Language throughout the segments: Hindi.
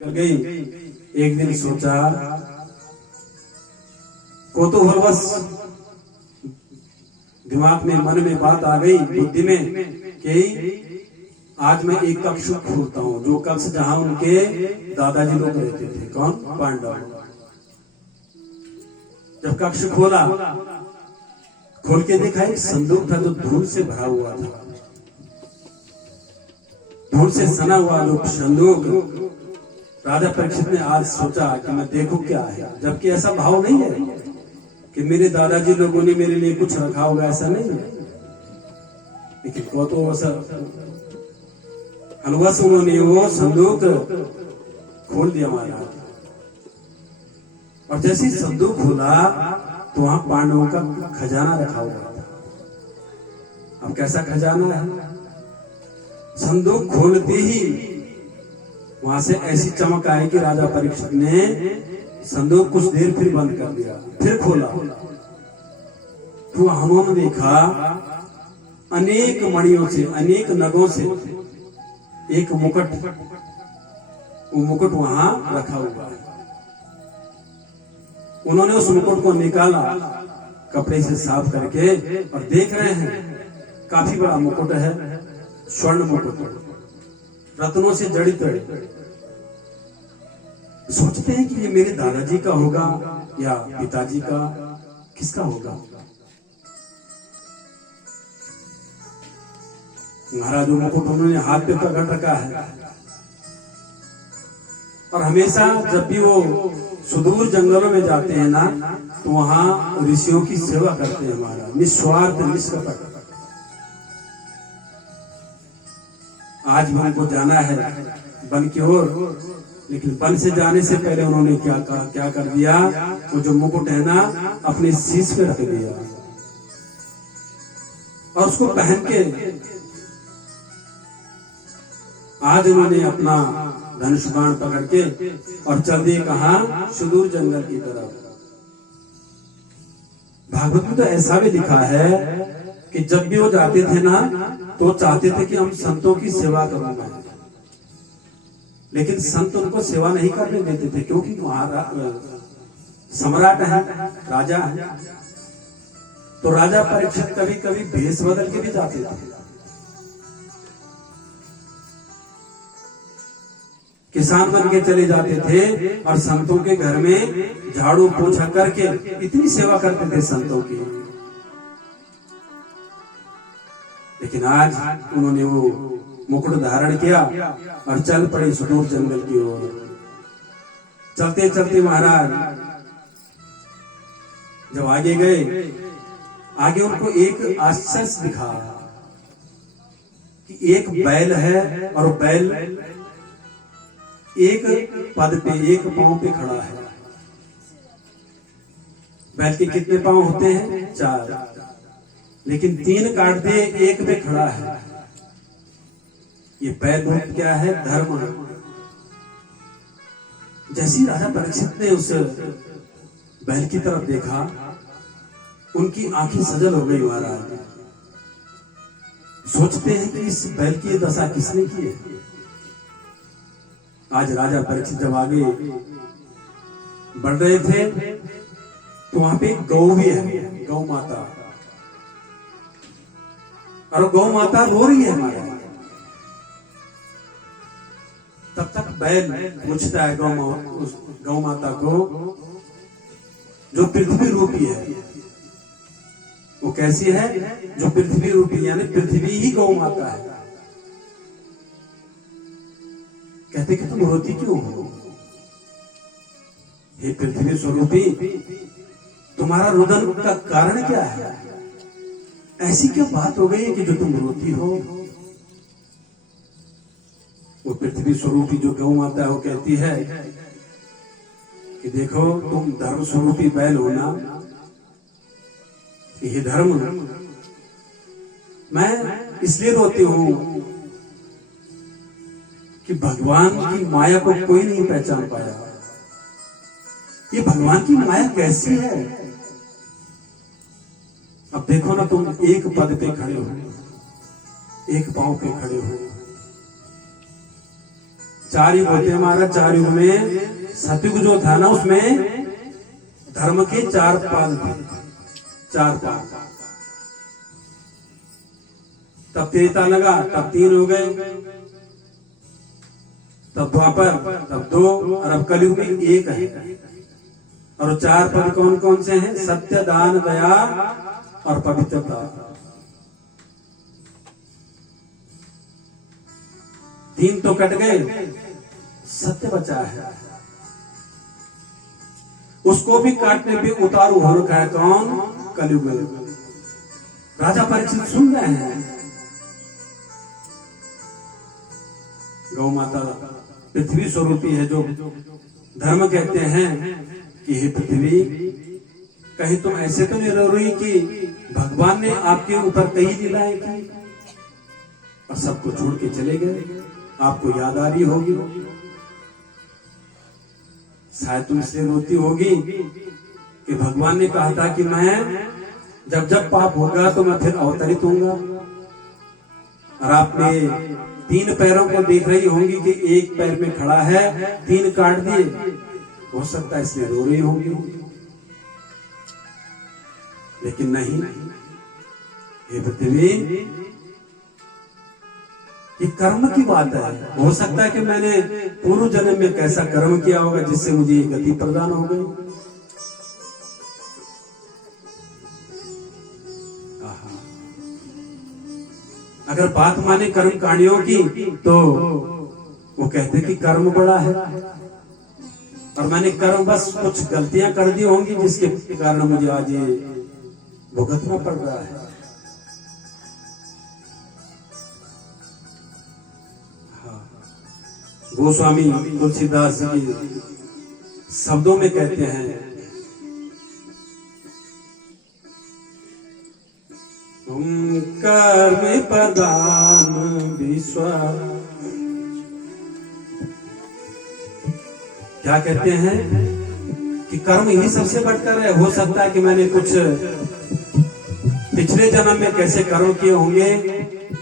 कर गई। एक दिन सोचा कौतूहलवश दिमाग में मन में बात आ गई, बुद्धि में कि आज मैं एक कक्ष खोलता हूँ, जो कक्ष जहां उनके दादाजी लोग रहते थे। कौन? पांडव। जब कक्ष खोला, खोल के देखा एक संदूक था जो धूल से भरा हुआ था, धूल से सना हुआ जो संदूक। राजा परीक्षित ने आज सोचा कि मैं देखूं क्या है, जबकि ऐसा भाव नहीं है कि मेरे दादाजी लोगों ने मेरे लिए कुछ रखा होगा, ऐसा नहीं है। लेकिन अलवस उन्होंने वो संदूक खोल दिया महाराज। और जैसे ही संदूक खोला तो वहां पांडवों का खजाना रखा हुआ था। अब कैसा खजाना है? संदूक खोलते ही वहां से ऐसी चमक आई कि राजा परीक्षित ने संदूक कुछ देर फिर बंद कर दिया, फिर खोला तो उन्होंने देखा अनेक मणियों से, अनेक नगों से एक मुकुट, वो मुकुट वहां रखा हुआ है। उन्होंने उस मुकुट को निकाला कपड़े से साफ करके और देख रहे हैं काफी बड़ा मुकुट है, स्वर्ण मुकुट, रत्नों से जड़ित है। सोचते हैं कि ये मेरे दादाजी का होगा या पिताजी का, किसका होगा? महाराज वो मुकुट उन्होंने हाथ पे पकड़ रखा है और हमेशा जब भी वो सुदूर जंगलों में जाते हैं ना, तो वहां ऋषियों की सेवा करते हैं महाराज, निस्वार्थ निष्कपट। आज भी उनको जाना है वन की ओर, लेकिन वन से जाने से पहले उन्होंने क्या कर दिया? वो जो मुकुट है ना, अपने शीश पे रख दिया और उसको पहन के आज उन्होंने अपना धनुष बाण पकड़ के और चल दिए कहां? सुदूर जंगल की तरफ। भागवत में तो ऐसा भी लिखा है कि जब भी वो जाते थे ना, तो चाहते थे कि हम संतों की सेवा करूंगा, लेकिन संत उनको सेवा नहीं करने देते थे, क्योंकि सम्राट है, राजा है। तो राजा परीक्षित कभी कभी भेष बदल के भी जाते थे, किसान बन के चले जाते थे और संतों के घर में झाड़ू पोछा करके इतनी सेवा करते थे संतों की। लेकिन आज उन्होंने वो मुकुट धारण किया और चल पड़े सुदूर जंगल की ओर। चलते चलते महाराज जब आगे गए, आगे उनको एक आश्चर्य दिखा कि एक बैल है और बैल एक पद पे, एक पांव पे खड़ा है। बैल के कितने पांव होते हैं? 4, लेकिन 3 काट दिए, एक पे खड़ा है। ये बैल रूप क्या है? धर्म। जैसी राजा परीक्षित ने उस बैल की तरफ देखा, उनकी आंखें सजल हो गई महाराज। सोचते हैं कि इस बैल की दशा किसने की है? आज राजा परीक्षित जब आगे बढ़ रहे थे तो वहां पे गौ भी है, गौ माता, और गौ माता रो रही है हमारे। तब तक बैल पूछता है गौ माता को, जो पृथ्वी रूपी है, वो कैसी है? जो पृथ्वी रूपी, यानी पृथ्वी ही गौ माता है। कहते कि तुम रोती क्यों हो? हे पृथ्वी स्वरूपी, तुम्हारा रुदन का कारण क्या है? ऐसी क्या बात हो गई कि जो तुम रोती हो? वो पृथ्वी स्वरूपी जो गौ माता है, वो कहती है कि देखो, तुम धर्म स्वरूपी बैल हो ना, ये धर्म, मैं इसलिए रोती हूं कि भगवान की माया को कोई नहीं पहचान पाया। ये भगवान की माया कैसी है? अब देखो ना, तुम एक पद पे खड़े हो, एक पांव पे खड़े हो, चार युग होते हैं महाराज। चार युग में सतयुग जो था ना, उसमें धर्म के चार पाद थे, चार पाद। तब त्रेता लगा, तब 3 हो गए, तब द्वापर, तब 2, और अब कलयुग में 1 है। और 4 पद कौन कौन से हैं? सत्य, दान, दया और पवित्रता। 3 तो कट गए, सत्य बचा है। उसको भी काटने पे उतारू हो रखा है। कौन? कलयुग में। राजा परीक्षित सुन रहे हैं। गौ माता पृथ्वी स्वरूपी है, जो धर्म कहते हैं कि हे पृथ्वी, कहीं तुम ऐसे तो नहीं रो रही कि भगवान ने आपके ऊपर कई लीलाएं की और सबको छोड़ के चले गए? आपको याद आ रही होगी, शायद तुम इसलिए रोती होगी कि भगवान ने कहा था कि मैं जब जब पाप होगा तो मैं फिर अवतरित होऊंगा। और आपने 3 पैरों को देख रही होंगी कि एक पैर में खड़ा है, 3 काट दिए, हो सकता है इसलिए रो रही होंगी। लेकिन नहीं, ये पृथ्वी, ये कर्म की बात है। हो सकता है कि मैंने पूर्व जन्म में कैसा कर्म किया होगा जिससे मुझे ये गति प्रदान हो गई। अगर बात माने कर्म कांडियों की तो वो कहते कि कर्म बड़ा है, और मैंने कर्म बस कुछ गलतियां कर दी होंगी जिसके कारण मुझे आज ये भुगतना पड़ रहा है। गोस्वामी तुलसीदास जी शब्दों में कहते हैं, तुम कर्म प्रदान विश्व, क्या कहते हैं कि कर्म ही सबसे बढ़कर है। हो सकता है कि मैंने कुछ पिछले जन्म में कैसे कर्म किए होंगे,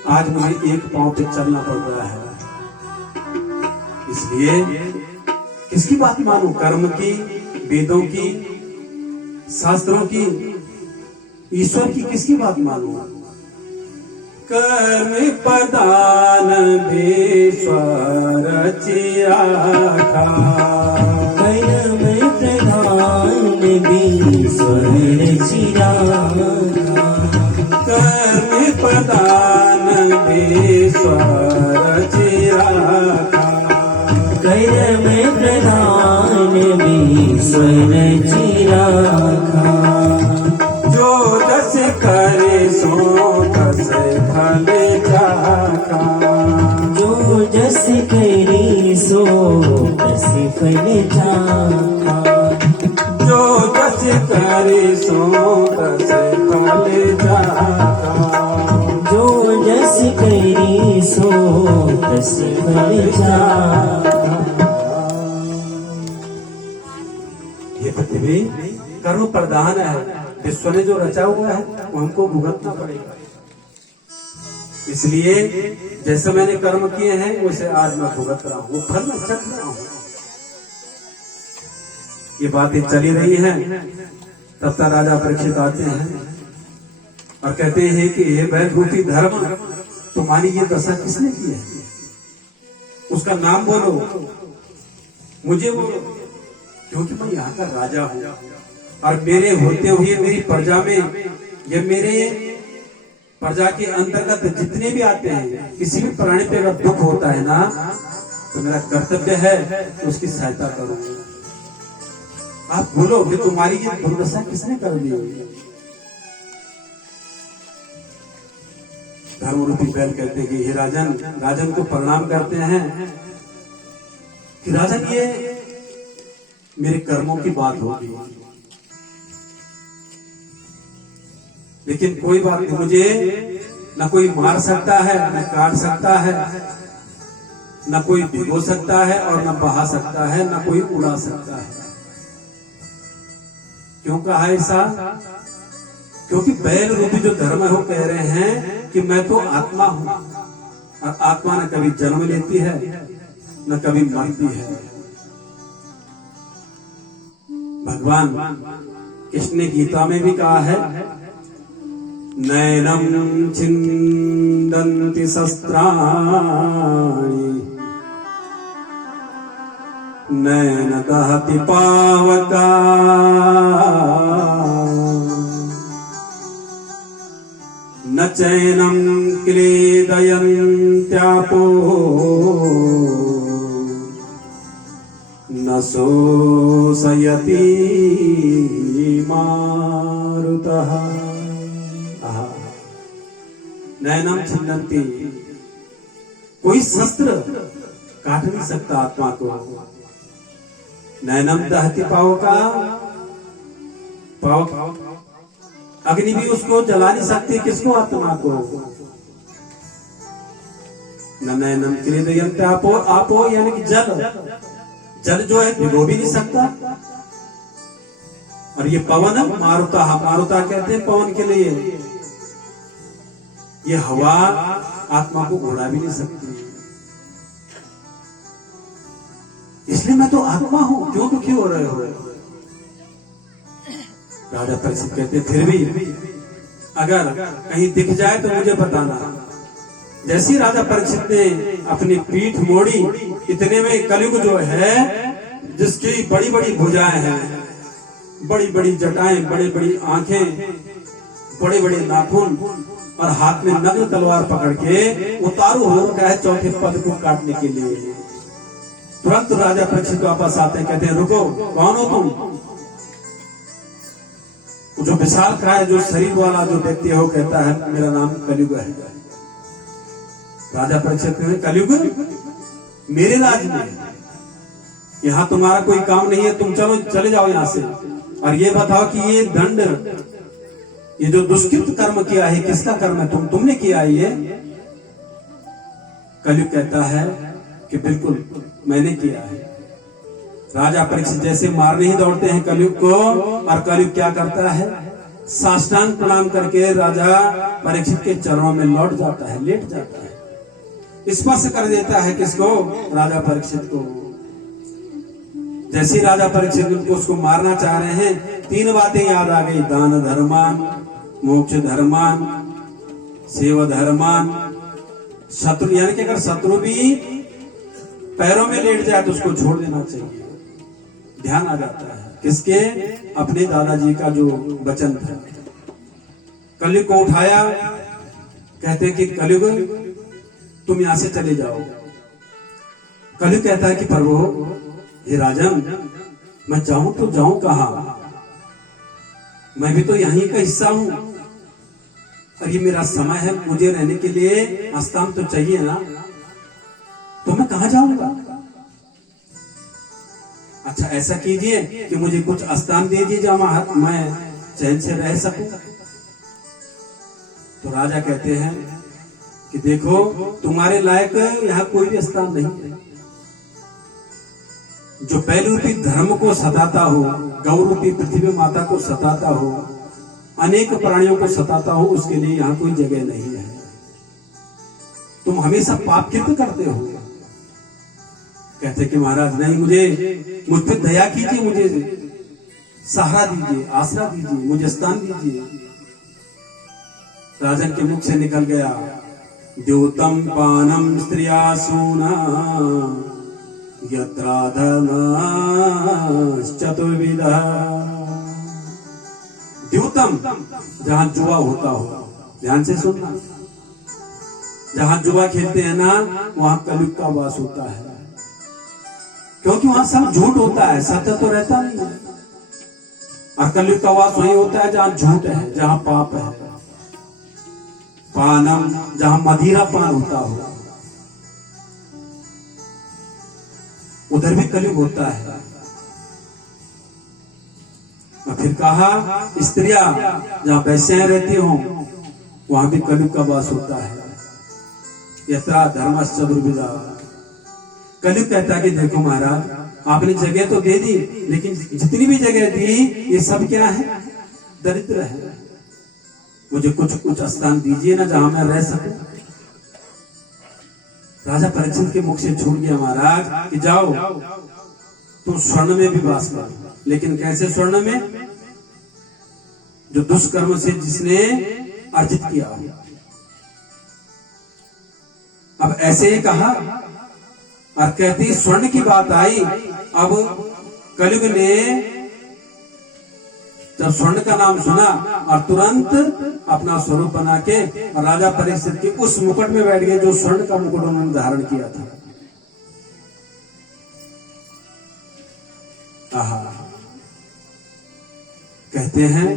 आज मुझे एक पांव पे चलना पड़ रहा है। इसलिए किसकी बात मानूं? कर्म की, वेदों की, शास्त्रों की, ईश्वर की किसकी बात मानूं? कर्म प्रदान ईश्वर चिया था, कर्म प्रदान ईश्वर चिया था, कर्म प्रदान ईश्वर चिया था, कर्म प्रदान ईश्वर चिया था। जो जस करे सो तस फल चाखा, जो जस करे सो तस फल चाखा, जो जस करे सो तस फल चाखा, जो जस करे सो तस फल चाखा। ये पृथ्वी कर्म प्रधान है। विश्व ने जो रचा हुआ है वो हमको भुगतना पड़ेगा। इसलिए जैसे मैंने कर्म किए हैं वैसे आज मैं भुगत रहा हूं, वो फल मैं चख रहा हूं। ये बातें चली रही हैं, तब तक राजा परीक्षित आते हैं और कहते हैं कि हे वैध रूपी धर्म, तुम्हारी ये दशा किसने की है? उसका नाम बोलो, मुझे बोलो, क्योंकि मैं यहाँ का राजा हूं और मेरे होते हुए मेरी प्रजा में, ये मेरे प्रजा के अंतर्गत जितने भी आते हैं, किसी भी प्राणी पे अगर दुख होता है ना, तो मेरा कर्तव्य है तो उसकी सहायता करो। आप बोलो कि तुम्हारी ये दुर्दशा किसने कर दी? धर्म रूपी बैल कहते हैं कि हे राजन, राजन को प्रणाम करते हैं कि राजन, ये मेरे कर्मों की बात होगी, लेकिन कोई बात नहीं, मुझे न कोई मार सकता है, न काट सकता है, न कोई भिगो सकता है और न बहा सकता है, न कोई उड़ा सकता है। क्यों कहा ऐसा? क्योंकि बैल रूपी जो धर्म है वो कह रहे हैं कि मैं तो आत्मा हूं और आत्मा न कभी जन्म लेती है न कभी मरती है। भगवान कृष्ण ने गीता में भी कहा है, नैनम छिन्दन्ति शस्त्राणि नैन दहति पावका न चैनम क्लेदयन्त्यापो न शोषयति मारुतः। नैनम छिन्दन्ति, कोई शस्त्र काट नहीं सकता आत्मा को। नैनम दहति पावका, अग्नि भी उसको जला नहीं सकती, किसको? आत्मा को। न नैनम क्लेदयन्ति आपो, आपो यानी कि जल, जल जो है भिगो भी नहीं सकता। और ये पवन मारुता, मारुता कहते हैं पवन के लिए। ये हवा आत्मा को उड़ा भी नहीं सकती। इसलिए मैं तो आत्मा हूं, क्यों दुखी हो रहे हो? राजा परीक्षित कहते फिर भी अगर कहीं दिख जाए तो मुझे बताना। जैसी राजा परीक्षित ने अपनी पीठ मोड़ी, इतने में कलयुग जो है, जिसकी बड़ी बड़ी भुजाएं हैं, बड़ी बड़ी जटाएं, बड़ी बड़ी आंखें, बड़े बड़े नाखून और हाथ में नग्न तलवार पकड़ के उतारू हो रखा है चौथे पद को काटने के लिए। तुरंत राजा परीक्षित वापस आते हैं, कहते हैं रुको, कौन हो तुम? जो विशाल काय, जो शरीर वाला जो व्यक्ति हो, कहता है मेरा नाम कलयुग है। राजा परीक्षित कहते हैं, कलयुग मेरे राज में, यहाँ तुम्हारा कोई काम नहीं है, तुम चलो चले जाओ यहाँ से। और ये बताओ कि ये दंड, ये जो दुष्कृत कर्म किया है, किसका कर्म है? तुमने किया है ये? कलयुग कहता है कि बिल्कुल मैंने किया है। राजा परीक्षित जैसे मारने ही दौड़ते हैं कलयुग को, और कलयुग क्या करता है? साष्टांग प्रणाम करके राजा परीक्षित के चरणों में लौट जाता है, लेट जाता है, स्पर्श कर देता है किसको? राजा परीक्षित को। जैसे राजा परीक्षित उसको मारना चाह रहे हैं, तीन बातें याद आ गई, दान धर्मान, मोक्ष धर्मान, सेवा धर्मान। शत्रु, यानी कि अगर शत्रु भी पैरों में लेट जाए तो उसको छोड़ देना चाहिए। ध्यान आ जाता है किसके? अपने दादाजी का जो वचन था। कलयुग को उठाया, कहते कि कलयुग तुम यहां से चले जाओ। कलयुग कहता है कि प्रभु हे राजन, मैं जाऊं तो जाऊं कहां? मैं भी तो यहीं का हिस्सा हूं, और ये मेरा समय है, मुझे रहने के लिए स्थान तो चाहिए ना, तो मैं कहां जाऊंगा? अच्छा ऐसा कीजिए कि मुझे कुछ स्थान दे दीजिए जहां मैं चैन से रह सकूं। तो राजा कहते हैं कि देखो, तुम्हारे लायक यहाँ कोई भी स्थान नहीं है। जो बैल रूपी धर्म को सताता हो, गौ रूपी पृथ्वी माता को सताता हो, अनेक प्राणियों को सताता हो, उसके लिए यहाँ कोई जगह नहीं है। तुम हमेशा पाप कृत्य करते हो। कहते कि महाराज नहीं, मुझ पर दया कीजिए, मुझे सहारा दीजिए, आसरा दीजिए, मुझे स्थान दीजिए। राजन के मुख से निकल गया, द्योतम पानम स्त्रिया सोना चतुर्विधा। द्योतम, जहां जुआ होता हो, ध्यान से सुनना, जहां जुआ खेलते हैं ना, वहां कलयुग का वास होता है। क्योंकि वहां सब झूठ होता है, सत्य तो रहता नहीं है। और कलयुग का वास वही होता है जहां झूठ है, जहां पाप है। पानम, जहां मदिरा पान होता हो, उधर भी कलयुग होता है। और फिर कहा स्त्रियां, जहां वैश्याएं रहती हो, वहां भी कलयुग का वास होता है। यत्रा धर्मश्च चतुर्विधा। कलयुग कहता है कि देखो महाराज, आपने जगह तो दे दी, लेकिन जितनी भी जगह दी, ये सब क्या है? दरिद्र है। मुझे कुछ स्थान दीजिए ना, जहां मैं रह सकूं। राजा परीक्षित के मुख से छूट गया महाराज कि जाओ तुम स्वर्ण में भी वास करो, लेकिन कैसे स्वर्ण में? जो दुष्कर्म से जिसने अर्जित किया। अब ऐसे ही कहा और कहती स्वर्ण की बात आई। अब कलयुग ने जब स्वर्ण का नाम सुना और तुरंत अपना स्वरूप बना के और राजा परीक्षित के उस मुकुट में बैठ गए जो स्वर्ण का मुकुट उन्होंने धारण किया था। आहा, कहते हैं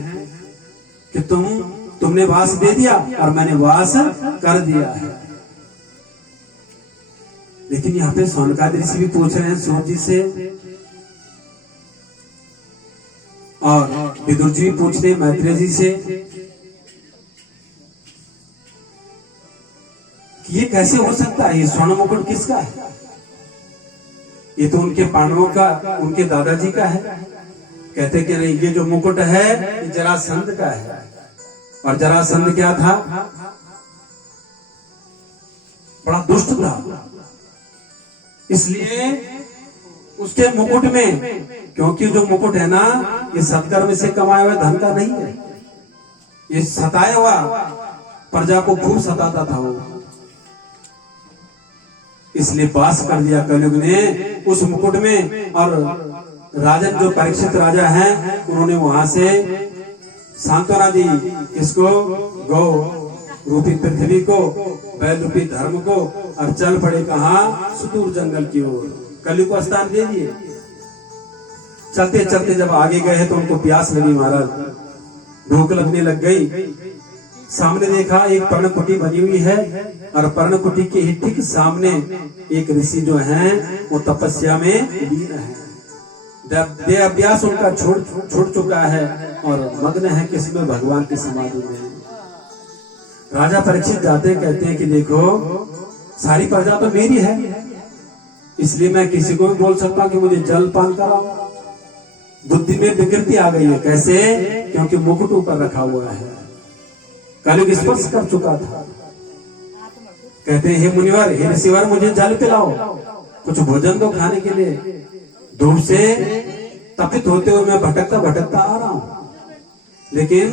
कि तुमने वास दे दिया और मैंने वास कर दिया है। लेकिन यहाँ पे सोनकाद ऋषि भी पूछ रहे हैं सूर्य जी से, और विदुर जी भी पूछ रहे हैं मैत्रेय जी से कि ये कैसे हो सकता है, ये स्वर्ण मुकुट किसका है? ये तो उनके पांडवों का, उनके दादाजी का है। कहते कि नहीं, ये जो मुकुट है ये जरासंध का है। और जरासंध क्या था? बड़ा दुष्ट था, इसलिए उसके मुकुट में, क्योंकि जो मुकुट है ना ये सत्कर्म से कमाया हुआ धन का नहीं है, ये सताया हुआ प्रजा को खूब सताता था वो, इसलिए पास कर दिया कलयुग ने उस मुकुट में। और राजन जो परीक्षित राजा हैं उन्होंने वहां से सांत्वना दी, किसको? गौ रूपी पृथ्वी को, बैल रूपी धर्म को, और चल पड़े कहा? सुदूर जंगल की ओर, कलयुग को स्थान दे दिए। चलते चलते जब आगे गए तो उनको प्यास लगी महाराज, भूख लगने लग गई। सामने देखा एक पर्णकुटी बनी हुई है और पर्णकुटी के ही ठीक सामने एक ऋषि जो हैं वो तपस्या में लीन है। दे अभ्यास उनका छूट चुका है और मग्न है किसमें? भगवान की समाधि में। राजा परीक्षित जाते कहते हैं कि देखो सारी प्रजा तो मेरी है, इसलिए मैं किसी को भी बोल सकता हूं कि मुझे जल पान कराओ। बुद्धि में विकृति आ गई है। कैसे? क्योंकि मुकुट ऊपर रखा हुआ है, कलयुग स्पर्श कर चुका था। कहते हैं हे मुनिवर, हे ऋषिवर, मुझे जल पिलाओ, कुछ भोजन दो खाने के लिए। धूप से तपित होते हुए मैं भटकता भटकता आ रहा हूं। लेकिन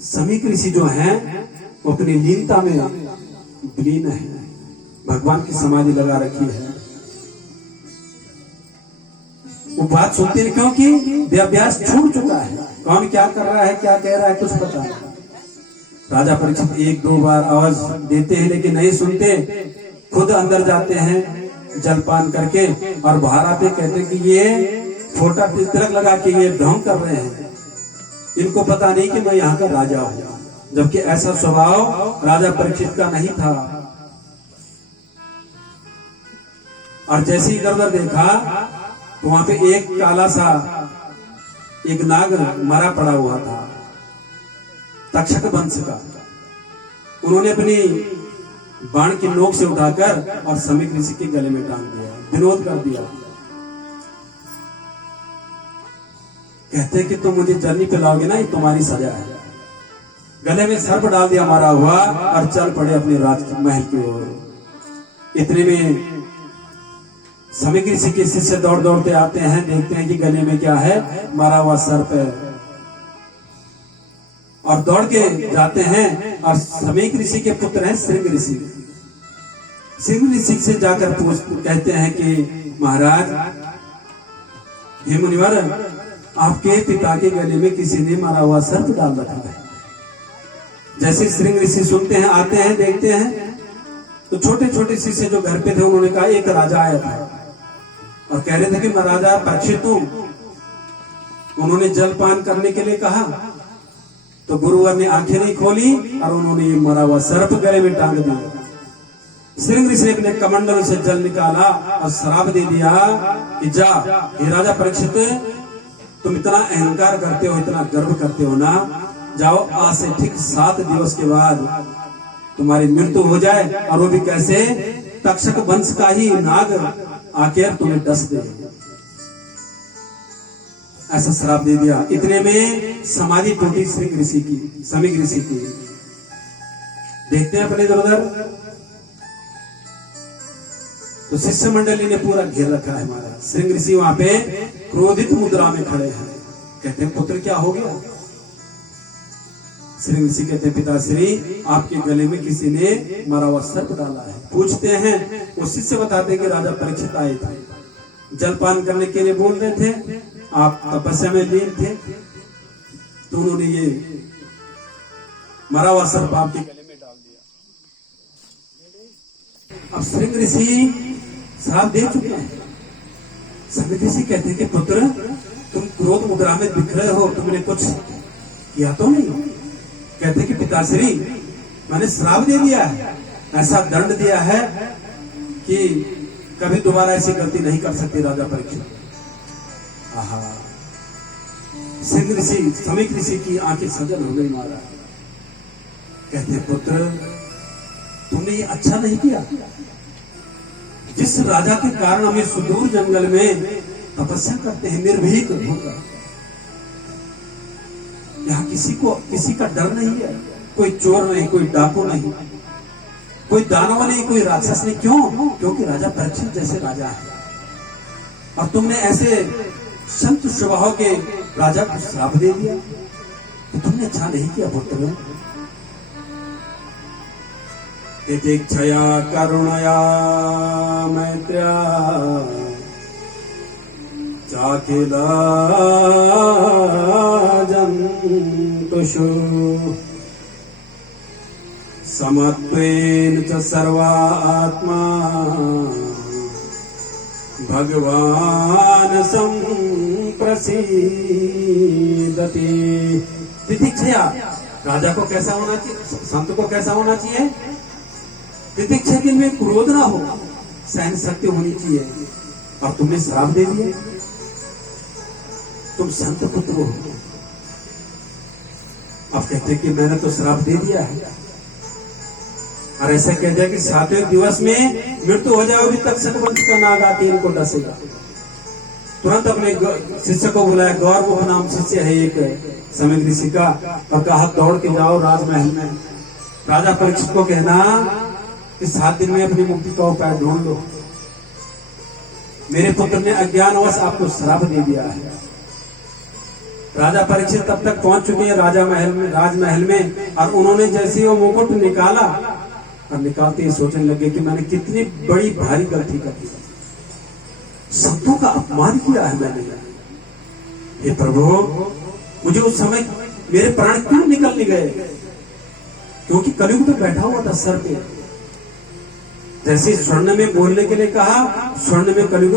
समीक ऋषि जो हैं वो अपनी लीनता में विलीन है, भगवान की समाधि लगा रखी है। वो बात सुनते नहीं, क्योंकि देहाभ्यास छूट चुका है। कौन क्या कर रहा है, क्या कह रहा है, कुछ पता नहीं। राजा परीक्षित एक दो बार आवाज देते हैं लेकिन नहीं सुनते, खुद अंदर जाते हैं जलपान करके और बाहर आते कहते कि ये फोटा तिलक लगा के ये ढोंग कर रहे हैं, इनको पता नहीं कि मैं यहाँ का राजा हूँ। जबकि ऐसा स्वभाव राजा परीक्षित का नहीं था। और जैसे ही इधर उधर देखा तो वहां पे एक काला सा एक नाग मरा पड़ा हुआ था, तक्षक वंश का। उन्होंने अपनी बाण की नोक से उठाकर और समीक ऋषि के गले में टांग दिया, विनोद कर दिया। कहते कि तुम मुझे जल नहीं पिलाओगे ना, ये तुम्हारी सजा है। गले में सर्प डाल दिया मारा हुआ और चल पड़े अपने राजमहल की ओर। इतने में समीक ऋषि के शिष्य दौड़ दौड़ते आते हैं, देखते हैं कि गले में क्या है, मारा हुआ सर्प है। और दौड़ के जाते हैं और समीक ऋषि के पुत्र हैं श्रृंग ऋषि। श्रृंग ऋषि से जाकर कहते हैं कि महाराज, हे मुनिवर, आपके पिता के गले में किसी ने मारा हुआ सर्प डाल रखा है। जैसे श्रृंग ऋषि सुनते हैं, आते हैं, देखते हैं तो छोटे छोटे शिष्य जो घर पे थे उन्होंने कहा एक राजा आया था और कह रहे थे कि मैं राजा परीक्षित हूं। उन्होंने जलपान करने के लिए कहा तो गुरुवर ने आंखें नहीं खोली और उन्होंने ये मरा हुआ सर्प गले में टांग दिया। श्रृंग ऋषि ने अपने कमंडल से जल निकाला और श्राप दे दिया कि जा, हे राजा परीक्षित, तुम इतना अहंकार करते हो, इतना गर्व करते हो ना, जाओ आज से ठीक 7 दिवस के बाद तुम्हारी मृत्यु हो जाए। और वो भी कैसे? तक्षक वंश का ही नाग आकर तुम्हें डस दे, ऐसा श्राप दे दिया। इतने में समाधि टूटी श्रृंग ऋषि की, समीक ऋषि की। देखते हैं अपने इधर उधर तो शिष्य मंडली ने पूरा घेर रखा है महाराज। श्रृंग ऋषि वहां पे क्रोधित मुद्रा में खड़े हैं। कहते हैं पुत्र क्या हो गया? श्रृंग ऋषि कहते हैं पिताश्री आपके गले में किसी ने मरा हुआ सर्प डाला है। पूछते हैं, वो शिष्य बताते हैं कि राजा परीक्षित आए थे, जलपान करने के लिए बोल रहे थे, आप तपस्या में लीन थे, तो उन्होंने ये मरा हुआ सर्प आपके गले में डाल दिया। अब श्रृंग ऋषि श्राप दे चुके हैं। श्रृंग ऋषि कहते हैं कि पुत्र तुम क्रोध मुद्रा में बिखरे हो, तुमने कुछ किया तो नहीं? कहते कि पिताश्री मैंने श्राप दे दिया है, ऐसा दंड दिया है कि कभी दोबारा ऐसी गलती नहीं कर सकते राजा परीक्षित। आहा, श्रृंग ऋषि समीक ऋषि की आंखें सजल हो गई महाराज। कहते पुत्र तुमने ये अच्छा नहीं किया। जिस राजा के कारण हमें सुदूर जंगल में तपस्या करते हैं निर्भीक होकर, यहाँ किसी का डर नहीं है, कोई चोर नहीं, कोई डाकू नहीं, कोई दानव नहीं, कोई राक्षस नहीं। क्यों? क्योंकि राजा परीक्षित जैसे राजा है। और तुमने ऐसे संत स्वभाव के राजा को श्राप दे दिया, तो तुमने अच्छा नहीं किया पुत्र। तितिक्षया करुणया मैत्र्या चाकिला जन्तुषु समत्वेन च सर्वात्मा भगवान संप्रसीदति। तितिक्षया राजा को कैसा होना चाहिए, संत को कैसा होना चाहिए? तितिक्षा के में क्रोध ना हो, सहन शक्ति होनी चाहिए। और तुमने श्राप दे दिया, तुम संत पुत्र हो। अब कहते कि मैंने तो श्राप दे दिया है, और ऐसा कह दिया कि 7वें दिवस में मृत्यु हो जाए, अभी तक सतवंश का नाग आके इनको डसेगा। तुरंत अपने शिष्य को बुलाया, गौरमुख नाम शिष्य है एक समीक ऋषि का, और कहा दौड़ के जाओ राजमहल में, राजा परीक्षित को कहना कि 7 दिन में अपनी मुक्ति का उपाय ढूंढ लो। मेरे पुत्र ने अज्ञानवश आपको श्राप दे दिया है। राजा परीक्षित तब तक पहुंच चुके हैं राजमहल में, और उन्होंने जैसे वो मुकुट निकाला, और निकालते ही सोचने लगे कि मैंने कितनी बड़ी भारी गलती कर दी, संतों का अपमान किया है मैंने। हे प्रभु, मुझे उस समय मेरे प्राण क्यों निकल गए? क्योंकि कलयुग पे बैठा हुआ था सर पे। जैसे स्वर्ण में बोलने के लिए कहा, स्वर्ण में कलयुग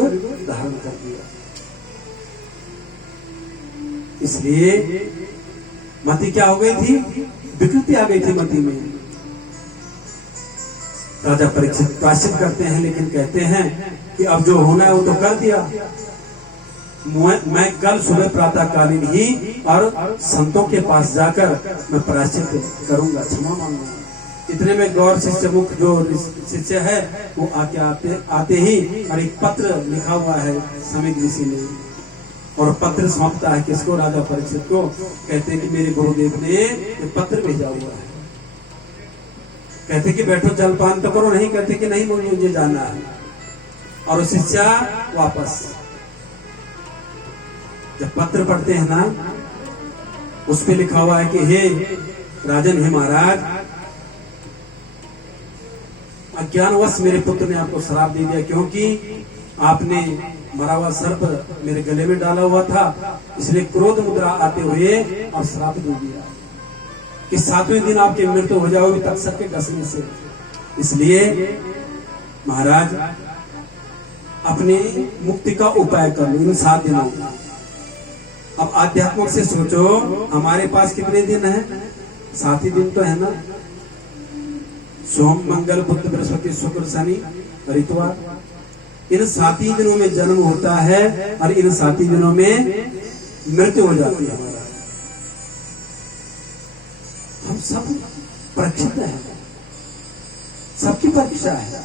धारण कर दिया। इसलिए मति क्या हो गई थी? विकृति आ गई थी मति में। राजा परीक्षित प्रायश्चित करते हैं, लेकिन कहते हैं कि अब जो होना है वो तो कर दिया। मैं कल सुबह प्रातःकालीन ही और संतों के पास जाकर मैं प्रायश्चित करूंगा, क्षमा मांगूंगा। इतने में गौर शिष्य मुख जो शिष्य है वो आते ही, और एक पत्र लिखा हुआ है समीक ऋषि ने, और पत्र सौंपता है किसको? राजा परीक्षित को। कहते हैं कि मेरे गुरुदेव ने ये पत्र भेजा हुआ है। कहते कि बैठो जलपान तो करो, नहीं कहते कि नहीं मुझे जाना है। और शिष्य वापस जब पत्र पढ़ते हैं ना, उस पे लिखा हुआ है कि हे राजन, हे महाराज, अज्ञानवश मेरे पुत्र ने आपको श्राप दे दिया, क्योंकि आपने मरा हुआ सर्प मेरे गले में डाला हुआ था, इसलिए क्रोध मुद्रा आते हुए और श्राप दे दिया कि 7वें दिन आपकी मृत्यु हो जाओगी तक सबके डसने से। इसलिए महाराज अपनी मुक्ति का उपाय कर लो इन 7 दिनों में। अब आध्यात्मिक से सोचो, हमारे पास कितने दिन है? 7 ही दिन तो है ना। सोम, मंगल, बुध, बृहस्पति, शुक्र, शनि, इतवार, इन 7 ही दिनों में जन्म होता है और इन 7 ही दिनों में मृत्यु हो जाती है। हमारा हम सब परीक्षित है, सबकी परीक्षा है।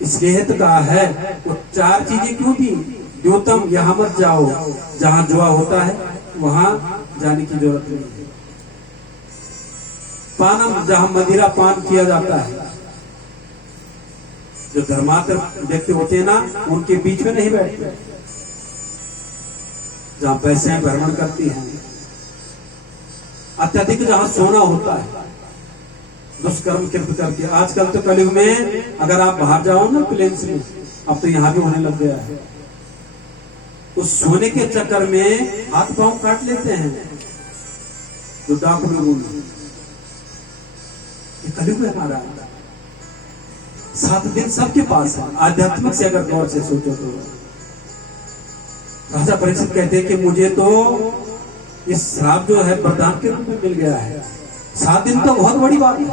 इसलिए तो कहा है वो 4 चीजें क्यों दी? द्योतम, यहां मत जाओ, जहां जुआ होता है वहां जाने की जरूरत नहीं है। पानम, जहां मदिरा पान किया जाता है जो धर्मात्म व्यक्ति होते हैं ना, उनके बीच में नहीं बैठते, जहां पैसे भ्रमण करती हैं, अत्यधिक जहां सोना होता है, दुष्कर्म कृत करके। आजकल तो कलयुग में अगर आप बाहर जाओ ना प्लेन से, अब तो यहां भी होने लग गया है, उस सोने के चक्कर में हाथ पांव काट लेते हैं जो डाकू लोग। ये कलयुग है हमारा। 7 दिन सबके पास है। आध्यात्मिक से अगर गौर से सोचो तो राजा परीक्षित कहते हैं कि मुझे तो इस श्राप जो है वरदान के रूप में मिल गया है। 7 दिन तो बहुत बड़ी बात है।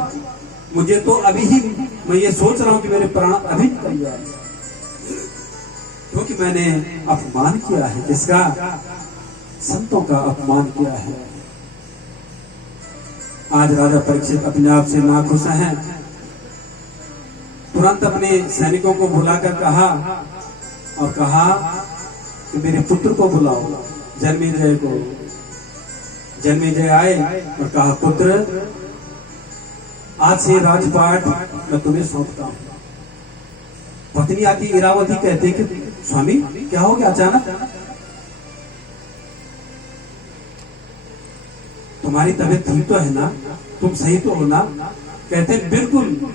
मुझे तो अभी ही मैं ये सोच रहा हूं कि मेरे प्राण अभी निकल जाए, क्योंकि मैंने अपमान किया है। जिसका संतों का अपमान किया है। आज राजा परीक्षित अपने आप से नाखुश हैं। तुरंत अपने सैनिकों को बुलाकर कहा और कहा कि मेरे पुत्र को बुलाओ, जन्मेजय को। जन्मेजय आए और कहा, पुत्र आज से राजपाट मैं तुम्हें सौंपता हूं। पत्नी आती इरावती कहते कि स्वामी क्या हो गया अचानक, तुम्हारी तबीयत ठीक तो है ना, तुम सही तो हो ना? कहते बिल्कुल,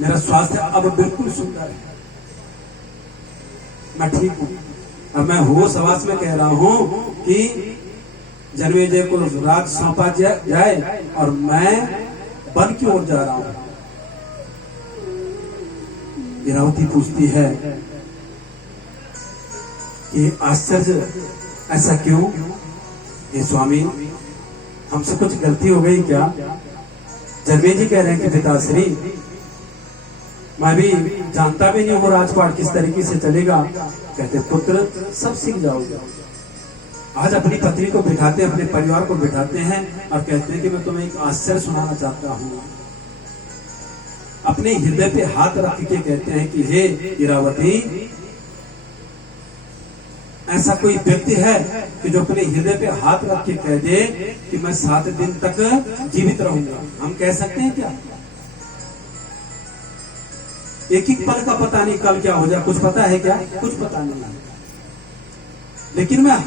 मेरा स्वास्थ्य अब बिल्कुल सुंदर है, मैं ठीक हूं। अब मैं होश आवाज में कह रहा हूं कि जन्मेजय को राज सौंपा जाए और मैं वन की ओर जा रहा हूं। इरावती पूछती है कि आश्चर्य, ऐसा क्यों? ये स्वामी हमसे कुछ गलती हो गई क्या? जन्मेजय कह रहे हैं कि पिताश्री मैं भी जानता भी नहीं हूं राजपाट किस तरीके से चलेगा। कहते पुत्र सब सीख जाओगे। आज अपनी पत्नी को बिठाते हैं, अपने परिवार को बिठाते हैं और कहते हैं कि मैं तुम्हें एक आश्चर्य सुनाना चाहता हूं। अपने हृदय पे हाथ रख के कहते हैं कि हे इरावती, ऐसा कोई व्यक्ति है कि जो अपने हृदय पे हाथ रख के कह दे कि मैं 7 दिन तक जीवित रहूंगा? हम कह सकते हैं क्या? एक एक पल का पता नहीं कल क्या हो जाए, कुछ पता है क्या? कुछ पता नहीं। लेकिन मैं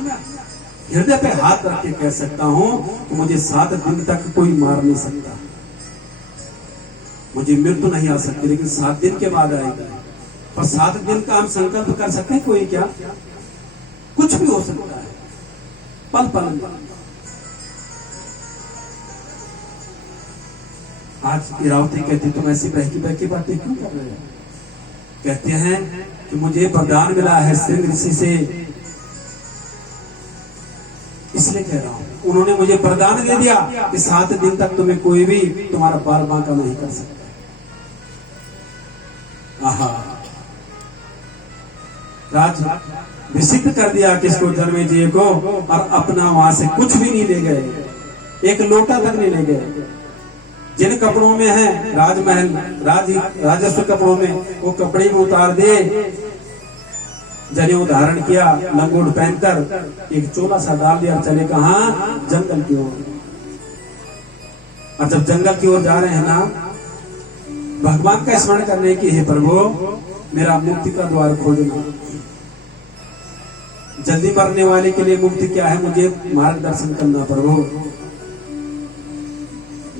हृदय पे हाथ रख के कह सकता हूं कि मुझे 7 दिन तक कोई मार नहीं सकता, मुझे मृत्यु नहीं आ सकती, लेकिन 7 दिन के बाद आएगी। पर 7 दिन का हम संकल्प कर सकते हैं कोई क्या? कुछ भी हो सकता है पल पल में। आज इरावती कहती तुम ऐसी बहकी बहकी बातें क्यों कर रहे हो? कहते हैं कि मुझे वरदान मिला है सिंह ऋषि से, इसलिए कह रहा हूं। उन्होंने मुझे वरदान दे दिया कि 7 दिन तक तुम्हें कोई भी तुम्हारा बाल बांका नहीं कर सकता। आहा, राज विसिद्ध कर दिया किसको? जन्मेजय को। और अपना वहां से कुछ भी नहीं ले गए, एक लोटा तक नहीं ले गए। जिन कपड़ों में है राजमहल राजस्व कपड़ों में, वो कपड़े में उतार दिए, जनेऊ धारण किया, लंगोट पहनकर एक चोला सा डाल दिया, चले कहां? जंगल की ओर। और जब जंगल की ओर जा रहे हैं ना, भगवान का स्मरण करने की, हे प्रभु मेरा मुक्ति का द्वार खोजना। जल्दी मरने वाले के लिए मुक्ति क्या है, मुझे मार्गदर्शन करना प्रभु।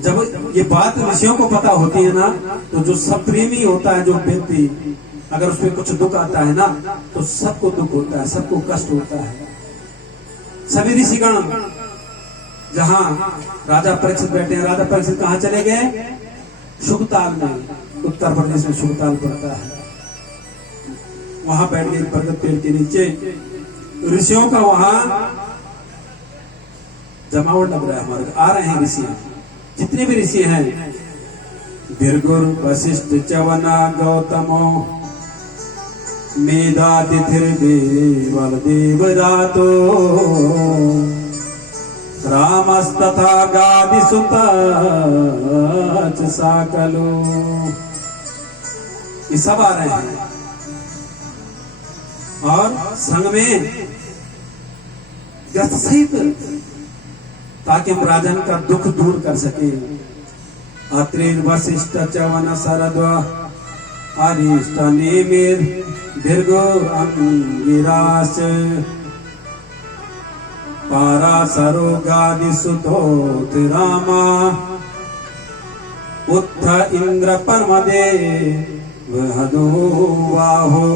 जब ये बात ऋषियों को पता होती है ना, तो जो सब प्रेमी होता है, जो व्यक्ति अगर उसमें कुछ दुख आता है ना, तो सबको दुख होता है, सबको कष्ट होता है। सभी ऋषिगण जहां राजा परीक्षित बैठे हैं, राजा परीक्षित कहां चले गए? शुकताल में, उत्तर प्रदेश में शुकताल पड़ता है, वहां बैठ गए बरगद पेड़ के नीचे। ऋषियों का वहां जमावट लग रहा है। हमारे आ रहे हैं ऋषि, जितने भी ऋषि हैं, भृगुर वशिष्ठ च्यवना गौतमो मेधातिथिर्देवल देवरातो रामस्तथा गादिसुत साकलो। ये सब आ रहे हैं और संग में ग्रस्त सहित, ताकि हम राजन का दुख दूर कर सके। अत्रि वशिष्ठ च्यवन शरद अरिष्ट निमिर दीर्घ अंगिरास पाराशरो गादिसुतोत रामा उत्थ इंद्र परमदे वहदो वाहो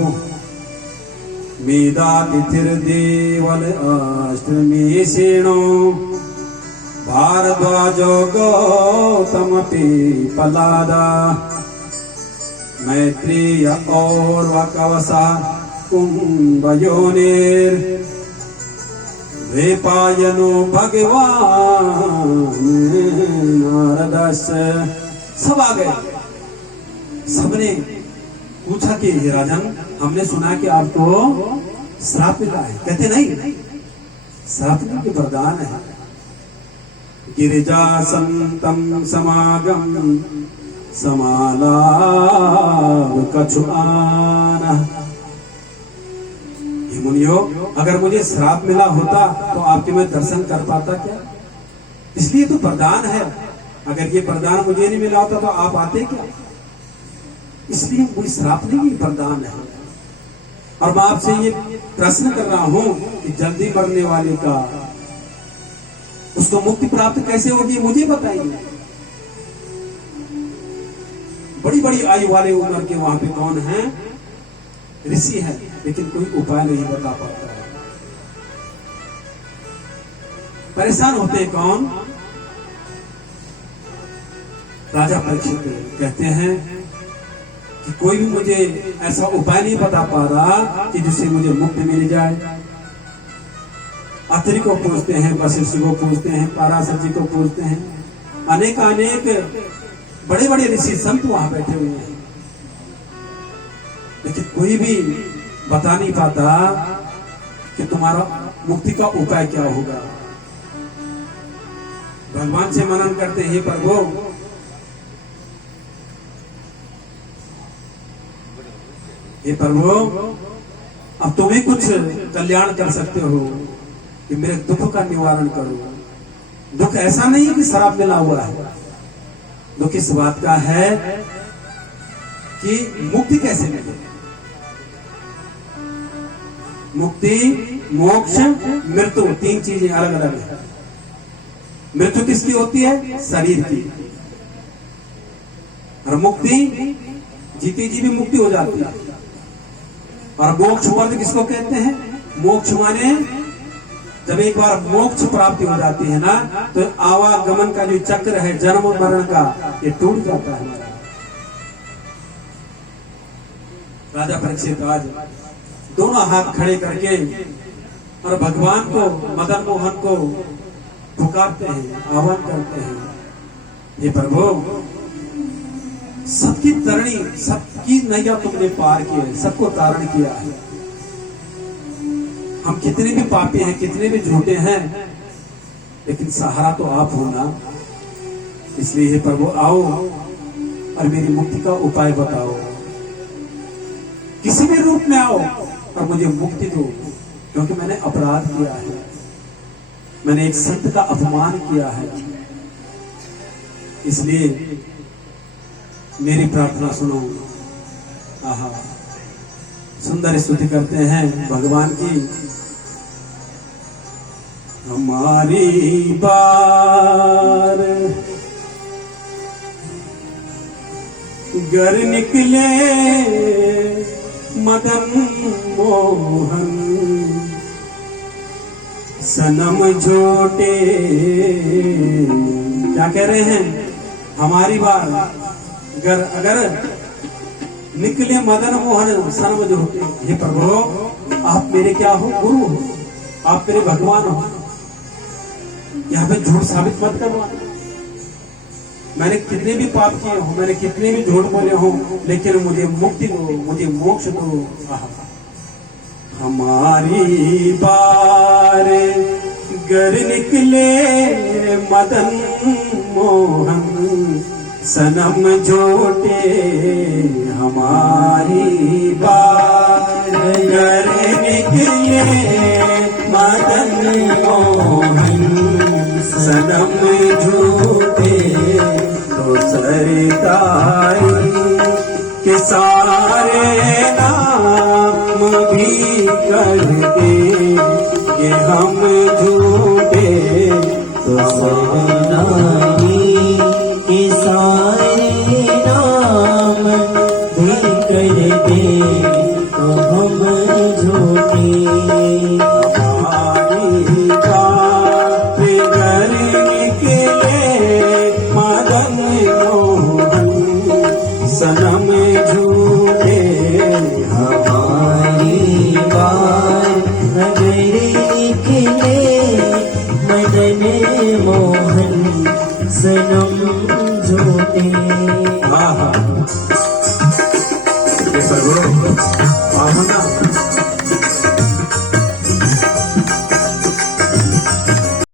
मेधातिथिर्देवल अष्टमी सेनो भारद्वाजो गौतम पीपलादा मैत्रेय और वकवसा कुंभयोनिर वेपायनो भगवान नारदस। सब आ गए। सबने पूछा कि हे राजन, हमने सुना कि आपको श्राप मिला है। कहते नहीं, श्राप नहीं कि वरदान है। गिरिजा संतम समागम समाला कछुआना। हे मुनियो, अगर मुझे श्राप मिला होता तो आपके मैं दर्शन कर पाता क्या? इसलिए तो वरदान है। अगर ये वरदान मुझे नहीं मिला होता तो आप आते क्या? इसलिए कोई श्राप नहीं, वरदान है। और मैं आपसे ये प्रश्न कर रहा हूं कि जल्दी मरने वाले का उसको मुक्ति प्राप्त कैसे होगी, मुझे बताइए। बड़ी बड़ी आयु वाले उम्र के वहां पे कौन है? ऋषि है, लेकिन कोई उपाय नहीं बता पाता है। परेशान होते कौन? राजा परीक्षित कहते हैं कि कोई भी मुझे ऐसा उपाय नहीं बता पा रहा कि जिससे मुझे मुक्ति मिल जाए। अत्रि को पूछते हैं, वशिष्ठ को पूछते हैं, पराशर जी को पूछते हैं, अनेक बड़े बड़े ऋषि संत वहां बैठे हुए हैं, लेकिन कोई भी बता नहीं पाता कि तुम्हारा मुक्ति का उपाय क्या होगा। भगवान से मनन करते हैं, प्रभु हे प्रभु, अब तुम ही कुछ कल्याण कर सकते हो कि मेरे दुख का निवारण करो। दुख ऐसा नहीं है कि शराब मिला हुआ है, दुख इस बात का है कि मुक्ति कैसे मिले। मुक्ति, मोक्ष, मृत्यु, तीन चीजें अलग अलग है। मृत्यु किसकी होती है? शरीर की। और मुक्ति जीती जी भी मुक्ति हो जाती है। और मोक्ष वर्ग किसको कहते हैं? मोक्ष माने जब एक बार मोक्ष प्राप्ति हो जाती है ना, तो आवागमन का जो चक्र है जन्म मरण का, ये टूट जाता है। राजा परीक्षित आज दोनों हाथ खड़े करके और भगवान को, मदन मोहन को पुकारते हैं, आह्वान करते हैं, हे प्रभु, सबकी तरणी, सबकी नैया तुमने पार की है, सबको तारण किया है। हम कितने भी पापी हैं, कितने भी झूठे हैं, लेकिन सहारा तो आप हो ना। इसलिए हे प्रभु, आओ और मेरी मुक्ति का उपाय बताओ। किसी भी रूप में आओ और मुझे मुक्ति दो, क्योंकि मैंने अपराध किया है, मैंने एक संत का अपमान किया है। इसलिए मेरी प्रार्थना सुनो। आहा, सुंदर स्तुति करते हैं भगवान की। हमारी बार घर निकले मदन मोहन, सनम झूठे। क्या कह रहे हैं? हमारी बार अगर निकले मदन मोहन सनम झूठे। हे प्रभु, आप मेरे क्या हो? गुरु हो, आप मेरे भगवान हो। यहाँ पे झूठ साबित मत करो। मैंने कितने भी पाप किए हो, मैंने कितने भी झूठ बोले हो, लेकिन मुझे मुक्ति दो, मुझे मोक्ष दो। हमारी बार घर निकले मदन मोहन, सनम झूठे। हमारी बार घर निकले मदन मोहन, सनम झूठे। तो सरताई के सारे नाम भी करते ये हम झूठे तो सरनाई के सारे नाम भी कर दे तो हम झूठे हमारी बात घर निकले मदन मोहन सनम झूठे हमारी बात अगर निकले मदन मोहन सनम झूठे। ये सगुण